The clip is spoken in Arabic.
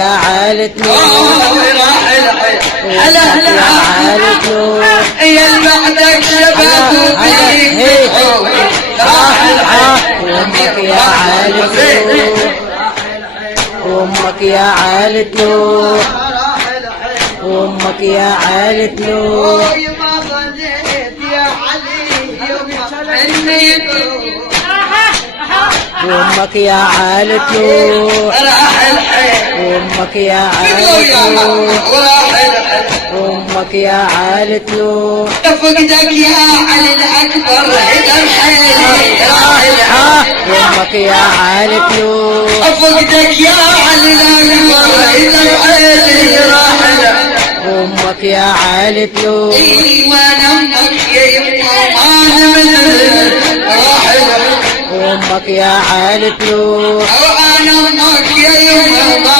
يا عالة نور هلا هلا يا عالة نور يا بعدك شباب وامك يا عالة نور وامك يا عالة نور وامك يا عالة نور وامك يا عالة نور وامك يا عالة نور وامك يا عالة نور فقدك يا علي الأكبر وامك يا عالة نور فقدك يا علي الأكبر وامك يا عالة نور وانا امك يا يما وامك يا عالة نور وانا امك يا يما